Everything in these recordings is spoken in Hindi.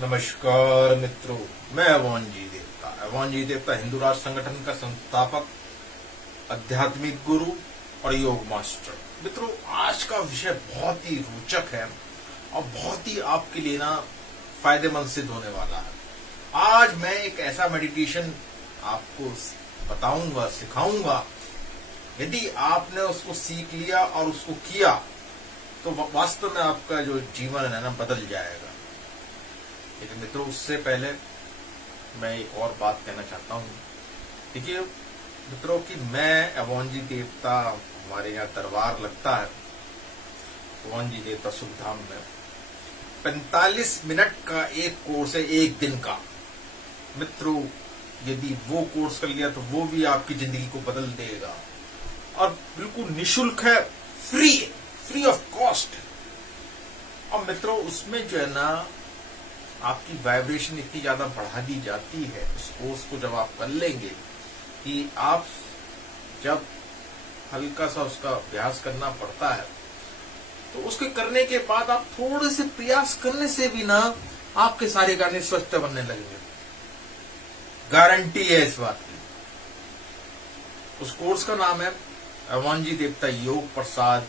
नमस्कार मित्रों, मैं अवान जी देवता हिंदू राष्ट्र संगठन का संस्थापक, आध्यात्मिक गुरु और योग मास्टर। मित्रों, आज का विषय बहुत ही रोचक है और बहुत ही आपके लिए फायदेमंद सिद्ध होने वाला है। आज मैं एक ऐसा मेडिटेशन आपको बताऊंगा, सिखाऊंगा। यदि आपने उसको सीख लिया और उसको किया तो वास्तव में आपका जो जीवन है बदल जाएगा। लेकिन मित्रों, उससे पहले मैं एक और बात कहना चाहता हूँ। देखिए मित्रों कि मैं अवान जी देवता, हमारे यहाँ दरबार लगता है अवान जी देवता सुखधाम में, 45 मिनट का एक कोर्स है, एक दिन का। मित्रों, यदि वो कोर्स कर लिया तो वो भी आपकी जिंदगी को बदल देगा और बिल्कुल निशुल्क है, फ्री ऑफ कॉस्ट। और मित्रों, उसमें जो है आपकी वाइब्रेशन इतनी ज्यादा बढ़ा दी जाती है उस कोर्स को जब आप कर लेंगे कि आप जब हल्का सा उसका अभ्यास करना पड़ता है तो उसके करने के बाद आप थोड़े से प्रयास करने से भी आपके सारे गाने स्वस्थ बनने लगेंगे। गारंटी है इस बात की। उस कोर्स का नाम है अवान जी देवता योग प्रसाद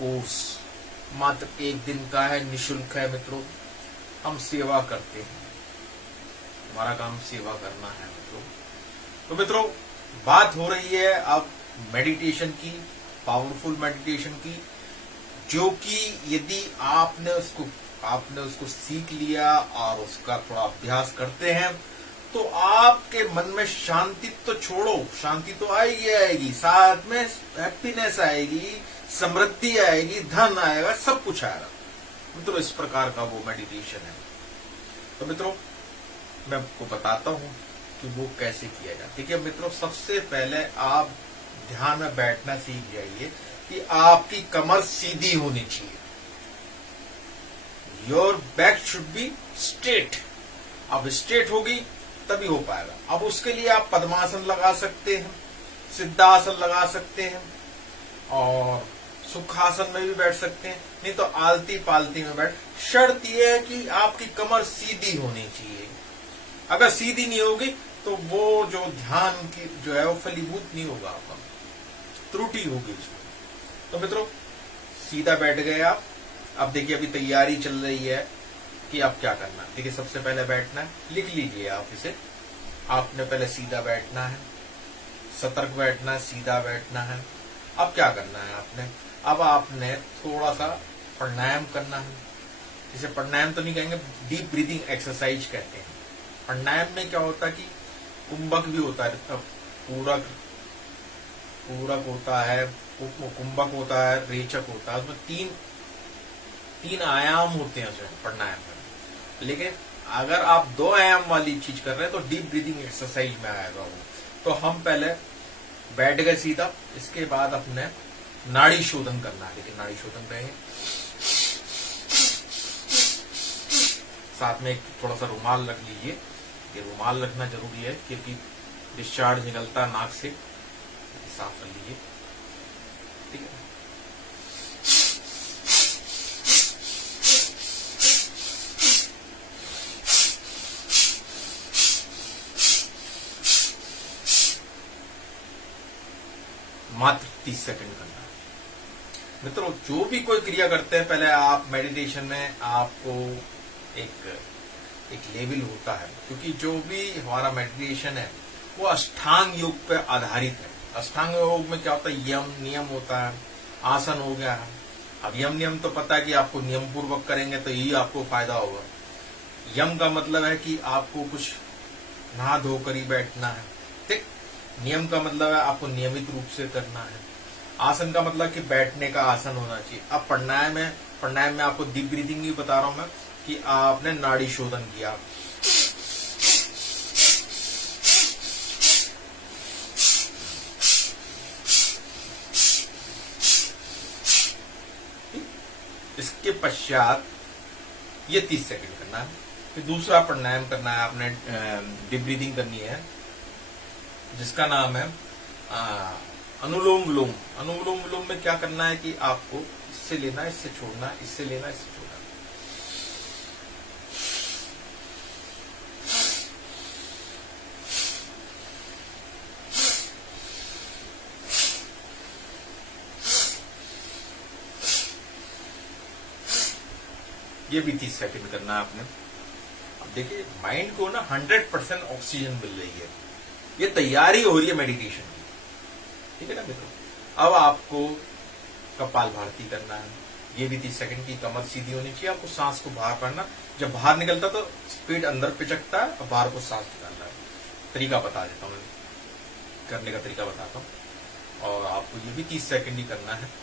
कोर्स। मात्र एक दिन का है, निशुल्क है। मित्रों, हम सेवा करते हैं, हमारा काम सेवा करना है मित्रों। तो मित्रों, बात हो रही है अब मेडिटेशन की, पावरफुल मेडिटेशन की, जो कि यदि आपने उसको सीख लिया और उसका थोड़ा अभ्यास करते हैं तो आपके मन में शांति तो छोड़ो, शांति तो आएगी, साथ में हैप्पीनेस आएगी, समृद्धि आएगी, धन आएगा, सब कुछ आएगा। मित्रों, इस प्रकार का वो मेडिटेशन है। तो मित्रों, मैं आपको बताता हूं कि वो कैसे किया जाए। ठीक है मित्रों, सबसे पहले आप ध्यान में बैठना सीख जाइए कि आपकी कमर सीधी होनी चाहिए। Your back should be straight. अब स्ट्रेट होगी तभी हो पाएगा। अब उसके लिए आप पद्मासन लगा सकते हैं, सिद्धासन लगा सकते हैं और सुखासन में भी बैठ सकते हैं, नहीं तो आलती पालती में बैठ। शर्त यह है कि आपकी कमर सीधी होनी चाहिए। अगर सीधी नहीं होगी तो वो जो ध्यान की जो है वो फलीभूत नहीं होगा, आपका त्रुटि होगी इसमें। तो मित्रों, सीधा बैठ गए आप। अब देखिए, अभी तैयारी चल रही है कि आप क्या करना है। देखिए, सबसे पहले बैठना है, लिख लीजिए आप इसे। आपने पहले सीधा बैठना है, सतर्क बैठना है, सीधा बैठना है। अब क्या करना है आपने, अब आपने थोड़ा सा प्राणायाम करना है। जिसे प्राणायाम तो नहीं कहेंगे, डीप ब्रीदिंग एक्सरसाइज कहते हैं। प्राणायाम में क्या होता है कि कुंभक भी होता है, पूरक होता है, कुंभक होता है, रेचक होता है। उसमें तीन आयाम होते हैं उसमें प्राणायाम में। लेकिन अगर आप 2 आयाम वाली चीज कर रहे हैं तो डीप ब्रीदिंग एक्सरसाइज में आएगा वो। तो हम पहले बैठ गए सीधा, इसके बाद अपने नाड़ी शोधन करना है। लेकिन नाड़ी शोधन करेंगे, साथ में एक थोड़ा सा रुमाल रख लीजिए। ये रुमाल रखना जरूरी है क्योंकि डिस्चार्ज निकलता है नाक से, साफ कर लीजिए। ठीक है, मात्र 30 सेकंड करना है। मित्रों, जो भी कोई क्रिया करते हैं, पहले आप मेडिटेशन में आपको एक लेवल होता है, क्योंकि जो भी हमारा मेडिटेशन है वो अष्टांग योग पर आधारित है। अष्टांग योग में क्या होता है, यम नियम होता है, आसन हो गया है। अब यम नियम तो पता है कि आपको नियम पूर्वक करेंगे तो यही आपको फायदा होगा। यम का मतलब है कि आपको कुछ नहा धोकर ही बैठना है। ठीक, नियम का मतलब है आपको नियमित रूप से करना है। आसन का मतलब कि बैठने का आसन होना चाहिए। अब प्राणायाम में आपको डीप ब्रीदिंग नहीं बता रहा हूं मैं कि आपने नाड़ी शोधन किया। इसके पश्चात ये 30 सेकंड करना है। फिर दूसरा प्राणायाम करना है, आपने डीप ब्रीदिंग करनी है, जिसका नाम है अनुलोम विलोम। अनुलोम विलोम में क्या करना है कि आपको इससे लेना, इससे छोड़ना, इससे लेना, इससे छोड़ना। ये भी 30 सेकंड करना है आपने। अब देखिए माइंड को ना 100% ऑक्सीजन मिल रही है, ये तैयारी हो रही है मेडिटेशन की, ठीक है ना मित्रों। अब आपको कपालभाति करना है, ये भी 30 सेकंड की। कमर सीधी होनी चाहिए, आपको सांस को बाहर पड़ना, जब बाहर निकलता तो स्पीड अंदर पिचकता है और बाहर को सांस निकालना है। तरीका बता देता हूँ, करने का तरीका बताता हूँ, और आपको ये भी 30 सेकंड ही करना है।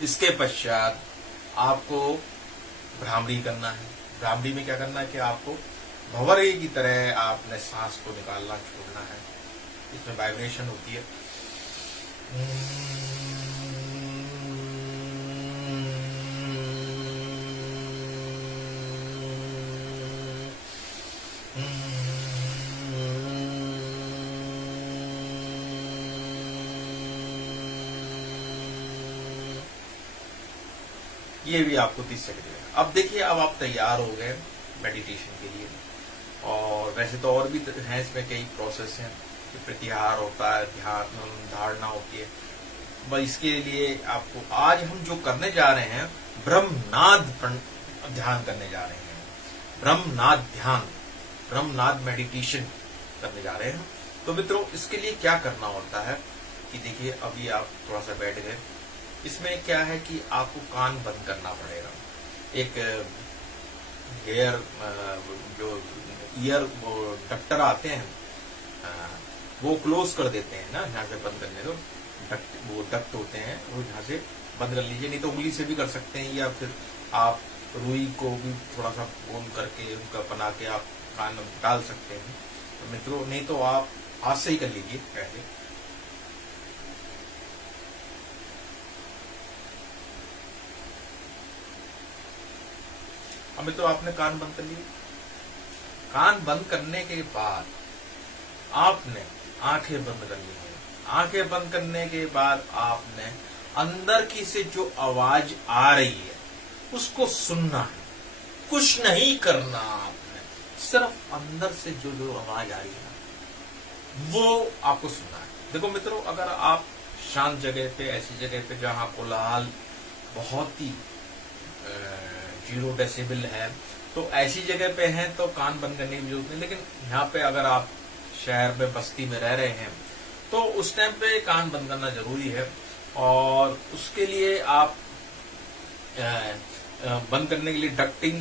इसके पश्चात आपको भ्रामरी करना है। भ्रामरी में क्या करना है कि आपको भंवरे की तरह आपने सांस को निकालना छोड़ना है, इसमें वाइब्रेशन होती है। ये भी आपको 30 सेकंड लगेगा। अब देखिए, अब आप तैयार हो गए मेडिटेशन के लिए। और वैसे तो और भी हैं इसमें कई प्रोसेस हैं, कि प्रत्याहार होता है, ध्यान धारणा होती है। बस इसके लिए आपको आज हम जो करने जा रहे हैं, ब्रह्मनाद ध्यान करने जा रहे हैं। ब्रह्मनाद ध्यान, ब्रह्मनाद मेडिटेशन करने जा रहे हैं। तो मित्रों, इसके लिए क्या करना होता है कि देखिए, अभी आप थोड़ा सा बैठ गए। इसमें क्या है कि आपको कान बंद करना पड़ेगा। एक एयर जो ईयर डक्टर आते हैं वो क्लोज कर देते हैं ना, यहाँ से बंद करने दो। वो डक्ट होते हैं, वो यहाँ से बंद कर लीजिए, नहीं तो उंगली से भी कर सकते हैं, या फिर आप रुई को भी थोड़ा सा गोल करके उनका बना के आप कान डाल सकते हैं। तो मित्रों, नहीं तो आप हाथ से ही कर लीजिए ऐसे। अब मित्रों, आपने कान बंद कर लिए। कान बंद करने के बाद आपने आंखें बंद कर ली हैं। आंखें बंद करने के बाद आपने अंदर की से जो आवाज आ रही है उसको सुनना है, कुछ नहीं करना। आपने सिर्फ अंदर से जो जो आवाज आ रही है वो आपको सुनना है। देखो मित्रों, अगर आप शांत जगह पे, ऐसी जगह पे जहां कोलाहल बहुत ही 0 डेसिबल है, तो ऐसी जगह पे हैं तो कान बंद करने की जरूरत नहीं। लेकिन यहाँ पे अगर आप शहर में, बस्ती में रह रहे हैं, तो उस टाइम पे कान बंद करना जरूरी है। और उसके लिए आप बंद करने के लिए डक्टिंग,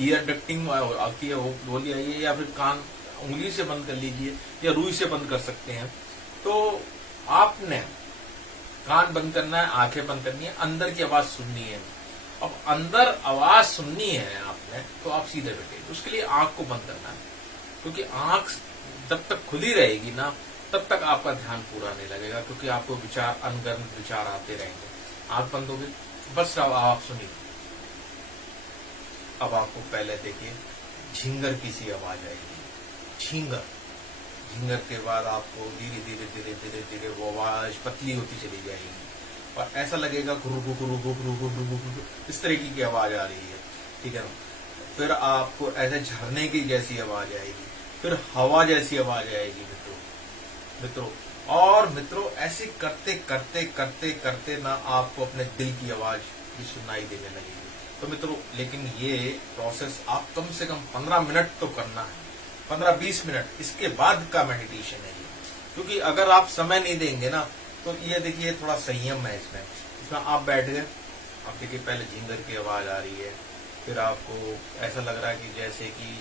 ईयर डक्टिंग बोलिए, या फिर कान उंगली से बंद कर लीजिए, या रुई से बंद कर सकते हैं। तो आपने कान बंद करना है, आंखें बंद करनी है, अंदर की आवाज सुननी है। अब अंदर आवाज सुननी है आपने, तो आप सीधे बैठे। उसके लिए आंख को बंद करना है, क्योंकि आंख जब तक खुली रहेगी ना, तब तक आपका ध्यान पूरा नहीं लगेगा, क्योंकि आपको विचार, अनगर्म विचार आते रहेंगे। आंख बंद होगी, बस अब आप सुनिए। अब आपको पहले देखिए, झिंगर की सी आवाज आएगी, झिंगर। झिंगर के बाद आपको धीरे धीरे धीरे धीरे धीरे वो आवाज पतली होती चली जाएगी, और ऐसा लगेगा गुरु गुरु गुरु गुरु गुरु, इस तरीके की आवाज आ रही है, ठीक है ना। फिर आपको ऐसे झरने की जैसी आवाज आएगी, फिर हवा जैसी आवाज आएगी मित्रों। और मित्रों, ऐसे करते करते करते करते ना आपको अपने दिल की आवाज भी सुनाई देने लगेगी। तो मित्रों, लेकिन ये प्रोसेस आप कम से कम 15 मिनट तो करना है, 15-20 मिनट। इसके बाद का मेडिटेशन है ये, क्योंकि अगर आप समय नहीं देंगे ना, तो ये देखिए थोड़ा संयम है इसमें आप बैठ गए। आप देखिए, पहले झिंगर की आवाज आ रही है, फिर आपको ऐसा लग रहा है कि जैसे कि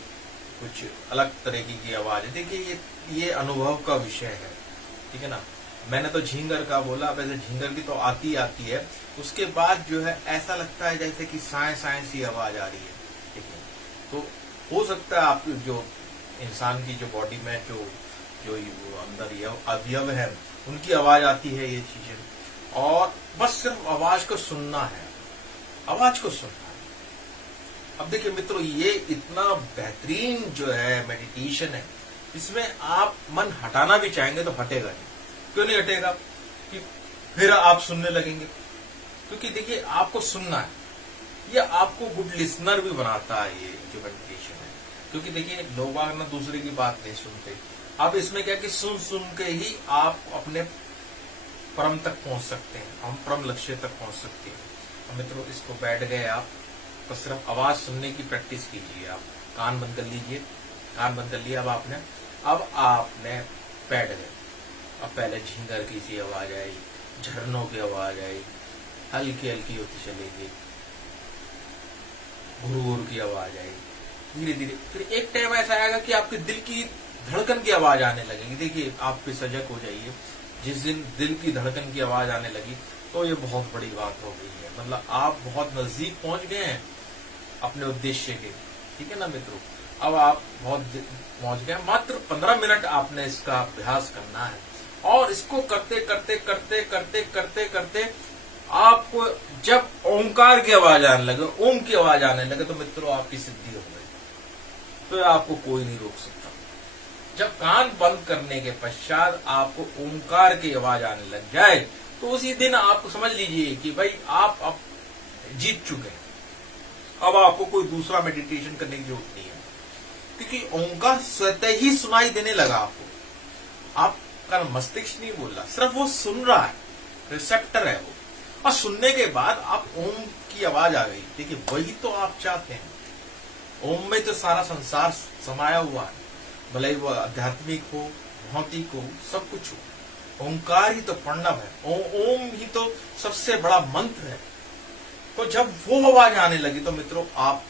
कुछ अलग तरीके की आवाज है। देखिए, ये अनुभव का विषय है, ठीक है ना। मैंने तो झिंगर का बोला, वैसे झिंगर की तो आती है। उसके बाद जो है ऐसा लगता है जैसे कि साए साए सी आवाज आ रही है, ठीक है। तो हो सकता है आप जो इंसान की जो बॉडी में जो अंदर ये अवयव है, उनकी आवाज आती है, ये चीजें। और बस सिर्फ आवाज को सुनना है, आवाज को सुनना है। अब देखिए मित्रों, ये इतना बेहतरीन जो है मेडिटेशन है, इसमें आप मन हटाना भी चाहेंगे तो हटेगा नहीं। क्यों नहीं हटेगा? कि फिर आप सुनने लगेंगे, क्योंकि देखिए आपको सुनना है। ये आपको गुड लिसनर भी बनाता है, ये जो मेडिटेशन है। क्योंकि देखिए लोग बाग ना दूसरे की बात नहीं सुनते। अब इसमें क्या कि सुन सुन के ही आप अपने परम तक पहुंच सकते हैं, हम परम लक्ष्य तक पहुंच सकते हैं। तो मित्रों इसको बैठ गए आप तो सिर्फ आवाज सुनने की प्रैक्टिस कीजिए। आप कान बंद कर लीजिए, कान बंद कर लिया अब आपने बैठ गए। अब पहले झींगर की सी आवाज आई, झरनों की आवाज आई, हल्की हल्की होती चलेगी, घुर की आवाज आई, धीरे धीरे फिर एक टाइम ऐसा आएगा कि आपके दिल की धड़कन की आवाज आने लगेगी। देखिए आप पे सजग हो जाइए, जिस दिन दिल की धड़कन की आवाज आने लगी तो ये बहुत बड़ी बात हो गई है, मतलब आप बहुत नजदीक पहुंच गए हैं अपने उद्देश्य के। ठीक है ना मित्रों, अब आप बहुत पहुंच गए। मात्र 15 मिनट आपने इसका अभ्यास करना है और इसको करते करते करते करते करते करते आपको जब ओंकार की आवाज आने लगे, ओम की आवाज आने लगे तो मित्रों आपकी सिद्धि हो गई, तो आपको कोई नहीं रोक सकता। जब कान बंद करने के पश्चात आपको ओंकार की आवाज आने लग जाए तो उसी दिन आप समझ लीजिए कि भाई आप अब जीत चुके हैं। अब आपको कोई दूसरा मेडिटेशन करने की जरूरत नहीं है, क्योंकि ओंकार स्वतः ही सुनाई देने लगा आपको। आपका मस्तिष्क नहीं बोल रहा, सिर्फ वो सुन रहा है, रिसेप्टर है वो। और सुनने के बाद आप ओम की आवाज आ गई। देखिए वही तो आप चाहते हैं। ओम में तो सारा संसार समाया हुआ है, भले वो आध्यात्मिक हो, भौतिक हो, सब कुछ हो। ओंकार ही तो प्रणव है, ओम ही तो सबसे बड़ा मंत्र है। तो जब वो आवाज आने लगी तो मित्रों आप,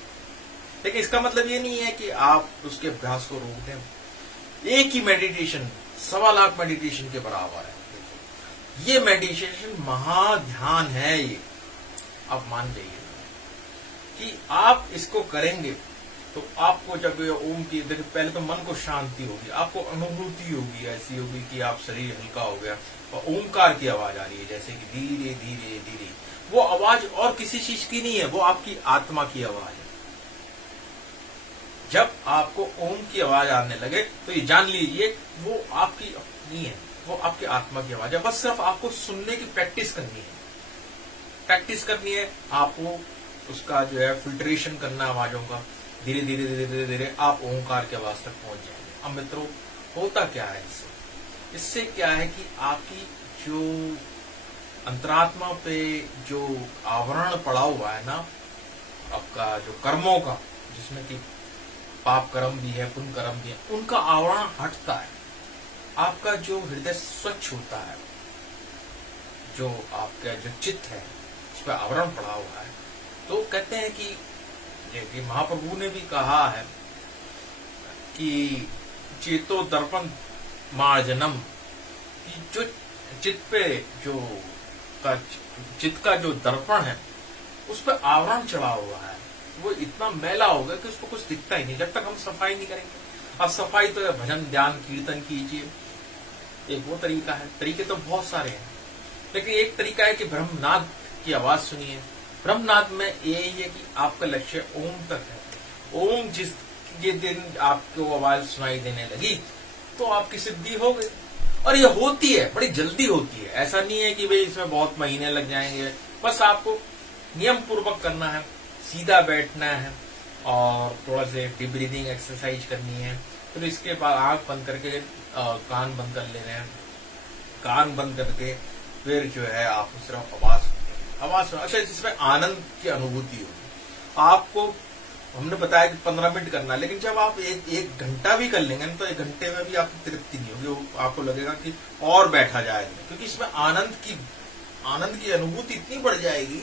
लेकिन इसका मतलब ये नहीं है कि आप उसके अभ्यास को रोक दें। एक ही मेडिटेशन 1.25 लाख मेडिटेशन के बराबर है। ये मेडिटेशन महाध्यान है। ये आप मान जाइए कि आप इसको करेंगे तो आपको जब ये ओम की, देखिए पहले तो मन को शांति होगी, आपको अनुभूति होगी, ऐसी होगी कि आप शरीर हल्का हो गया और ओंकार की आवाज आ रही है, जैसे कि धीरे धीरे धीरे। वो आवाज और किसी चीज की नहीं है, वो आपकी आत्मा की आवाज है। जब आपको ओम की आवाज आने लगे तो ये जान लीजिए वो आपकी अपनी है, वो आपकी आत्मा की आवाज है। बस सिर्फ आपको सुनने की प्रैक्टिस करनी है, प्रैक्टिस करनी है आपको उसका जो है फिल्ट्रेशन करना आवाजों का। धीरे धीरे धीरे धीरे धीरे आप ओंकार की आवाज तक पहुंच जाएंगे। अब मित्रों होता क्या है इससे क्या है कि आपकी जो अंतरात्मा पे जो आवरण पड़ा हुआ है ना, आपका जो कर्मों का, जिसमें कि पाप कर्म भी है, पुण्य कर्म भी है, उनका आवरण हटता है। आपका जो हृदय स्वच्छ होता है, जो आपका जो चित्त है उस पर आवरण पड़ा हुआ है। तो कहते हैं कि महाप्रभु ने भी कहा है कि चेतो दर्पण मार्जनम, कि जो चित्त पे जो चित्त का जो दर्पण है उस पर आवरण चढ़ा हुआ है, वो इतना मैला होगा कि उसको कुछ दिखता ही नहीं जब तक हम सफाई नहीं करेंगे। अब सफाई तो भजन ध्यान कीर्तन कीजिए, एक वो तरीका है। तरीके तो बहुत सारे हैं, लेकिन एक तरीका है कि ब्रह्मनाद की आवाज सुनिए। ब्रह्मनाद में यही है कि आपका लक्ष्य ओम तक है। ओम जिस ये दिन आपको आवाज सुनाई देने लगी तो आपकी सिद्धि हो गई। और ये होती है, बड़ी जल्दी होती है। ऐसा नहीं है कि भाई इसमें बहुत महीने लग जाएंगे। बस आपको नियम पूर्वक करना है, सीधा बैठना है और थोड़ा से डीप ब्रीदिंग एक्सरसाइज करनी है। फिर इसके बाद आंख बंद करके कान बंद कर लेने हैं। कान बंद करके फिर जो है आप सिर्फ आवाज सुनिए। अच्छा, जिसमें आनंद की अनुभूति होगी। आपको हमने बताया कि 15 मिनट करना है, लेकिन जब आप एक घंटा भी कर लेंगे तो 1 घंटे में भी आपकी तृप्ति नहीं होगी। आपको लगेगा कि और बैठा जाए, क्योंकि इसमें आनंद की अनुभूति इतनी बढ़ जाएगी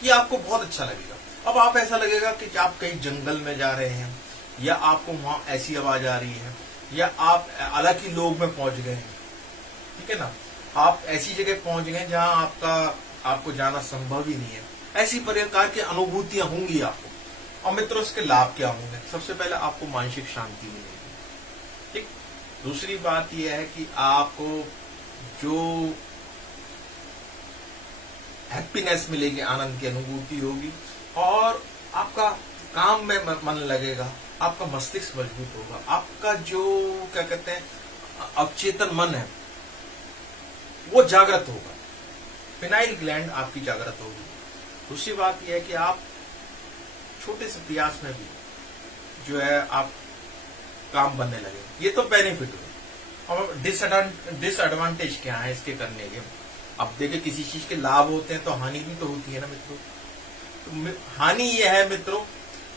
कि आपको बहुत अच्छा लगेगा। अब आप ऐसा लगेगा कि आप कहीं जंगल में जा रहे हैं, या आपको वहां ऐसी आवाज आ रही है, या आप अलग ही लोग में पहुंच गए हैं। ठीक है ना, आप ऐसी जगह पहुंच गए जहां आपको जाना संभव ही नहीं है। ऐसी प्रकार की अनुभूतियां होंगी आपको। और मित्रों इसके लाभ क्या होंगे? सबसे पहले आपको मानसिक शांति मिलेगी। ठीक, दूसरी बात यह है कि आपको जो हैप्पीनेस मिलेगी, आनंद की अनुभूति होगी, और आपका काम में मन लगेगा, आपका मस्तिष्क मजबूत होगा, आपका जो क्या कहते हैं अवचेतन मन है वो जागृत होगा, पिनाइल ग्लैंड आपकी जागृत होगी। दूसरी बात यह है कि आप छोटे से प्रयास में भी जो है आप काम बनने लगे। ये तो बेनिफिट हुए। अब डिसएडवांटेज क्या है इसके करने के? अब देखिए, किसी चीज के लाभ होते हैं तो हानि भी तो होती है ना मित्रों। तो हानि यह है मित्रों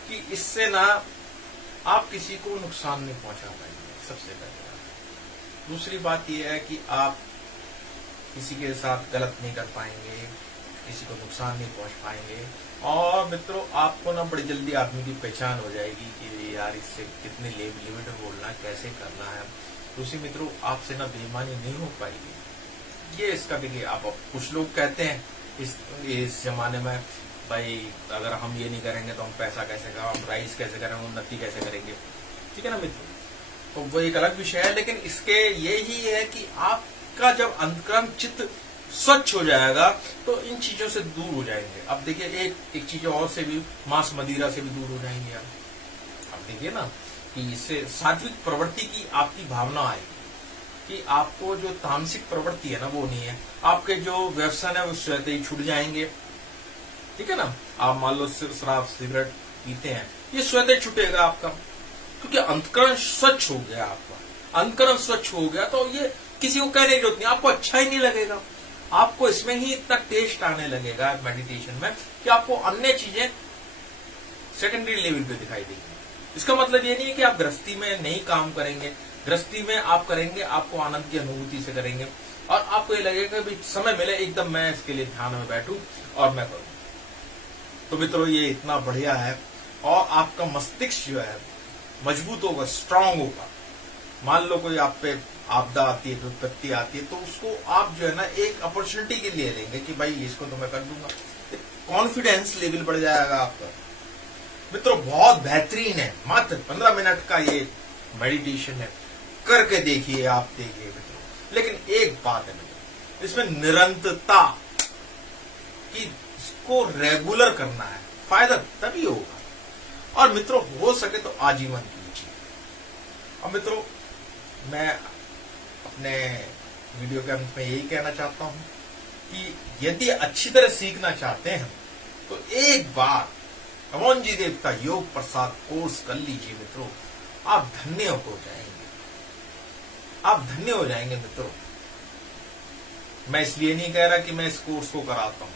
कि इससे ना आप किसी को नुकसान नहीं पहुंचा पाएंगे, सबसे पहले बात। दूसरी बात यह है कि आप किसी के साथ गलत नहीं कर पाएंगे, किसी को नुकसान नहीं पहुंच पाएंगे। और मित्रों, आपको ना बड़ी जल्दी आदमी की पहचान हो जाएगी कि यार इससे कितने लिमिट में बोलना, कैसे करना है। दूसरी मित्रों, आपसे ना बेईमानी नहीं हो पाएगी। ये इसका देखिए, आप कुछ लोग कहते हैं इस जमाने में, भाई अगर हम ये नहीं करेंगे तो हम पैसा कैसे करेंगे, हम राइज कैसे करेंगे, उन्नति कैसे करेंगे। ठीक है ना मित्रों, तो वो एक अलग विषय है। लेकिन इसके यही है कि आपका जब अंतरंग चित्त स्वच्छ हो जाएगा तो इन चीजों से दूर हो जाएंगे। अब देखिए, एक चीज और से भी, मांस मदिरा से भी दूर हो जाएंगे आप। अब देखिए ना कि इससे सात्विक प्रवृत्ति की आपकी भावना आएगी कि आपको जो तामसिक प्रवृत्ति है ना वो नहीं है। आपके जो व्यसन है वो स्वतः ही छूट जाएंगे। ठीक है ना, आप मान लो शराब सिगरेट पीते हैं, ये स्वतः छूटेगा आपका, क्योंकि अंतकरण स्वच्छ हो गया आपका। अंतकरण स्वच्छ हो गया तो ये किसी को कहने की जरूरत नहीं, आपको अच्छा ही नहीं लगेगा। आपको इसमें ही इतना टेस्ट आने लगेगा मेडिटेशन में कि आपको अन्य चीजें सेकेंडरी लेवल पे दिखाई देगी। इसका मतलब ये नहीं है कि आप गृहस्थी में नहीं काम करेंगे, गृहस्थी में आप करेंगे, आपको आनंद की अनुभूति से करेंगे और आपको ये लगेगा कि समय मिले एकदम मैं इसके लिए ध्यान में बैठूं और मैं करूं। तो मित्रों, ये इतना बढ़िया है और आपका मस्तिष्क जो है मजबूत होगा, स्ट्रांग होगा। मान लो कोई आप पे आपदा आती है, विपत्ति आती है, तो उसको आप जो है ना एक अपॉर्चुनिटी के लिए लेंगे कि भाई इसको तो मैं कर दूंगा। कॉन्फिडेंस लेवल बढ़ जाएगा आपका। मित्रों, बहुत बेहतरीन है, मात्र 15 मिनट का ये मेडिटेशन है, करके देखिए आप, देखिए मित्रों। लेकिन एक बात है मित्रों, इसमें निरंतरता की, इसको रेगुलर करना है, फायदा तभी होगा। और मित्रों, हो सके तो आजीवन कीजिए। अब मित्रों, मैं अपने वीडियो के अंत में यही कहना चाहता हूं कि यदि अच्छी तरह सीखना चाहते हैं तो एक बार अवोंजी देवता योग प्रसाद कोर्स कर लीजिए मित्रों। आप धन्य हो जाएंगे, आप धन्य हो जाएंगे मित्रों। मैं इसलिए नहीं कह रहा कि मैं इस कोर्स को कराता हूं,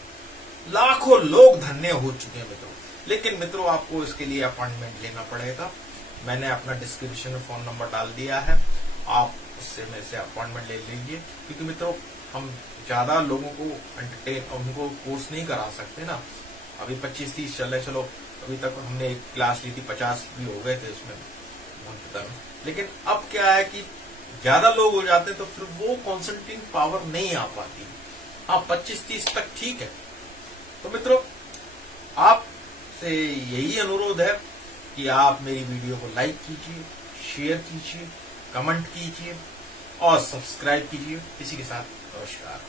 लाखों लोग धन्य हो चुके हैं मित्रों। लेकिन मित्रों, आपको इसके लिए अपॉइंटमेंट लेना पड़ेगा। मैंने अपना डिस्क्रिप्शन में फोन नंबर डाल दिया है, आप उससे मेरे से अपॉइंटमेंट ले लीजिए। क्योंकि मित्रों, हम ज्यादा लोगों को उनको कोर्स नहीं करा सकते ना। अभी 25-30 चल रहे, चलो अभी तक हमने एक क्लास ली थी, 50 भी हो गए थे उसमें। लेकिन अब क्या है कि ज्यादा लोग हो जाते हैं तो फिर वो कॉन्सेंट्रेटिंग पावर नहीं आ पाती। हाँ, 25-30 तक ठीक है। तो मित्रों, आपसे यही अनुरोध है कि आप मेरी वीडियो को लाइक कीजिए, शेयर कीजिए, कमेंट कीजिए और सब्सक्राइब कीजिए। इसी के साथ नमस्कार।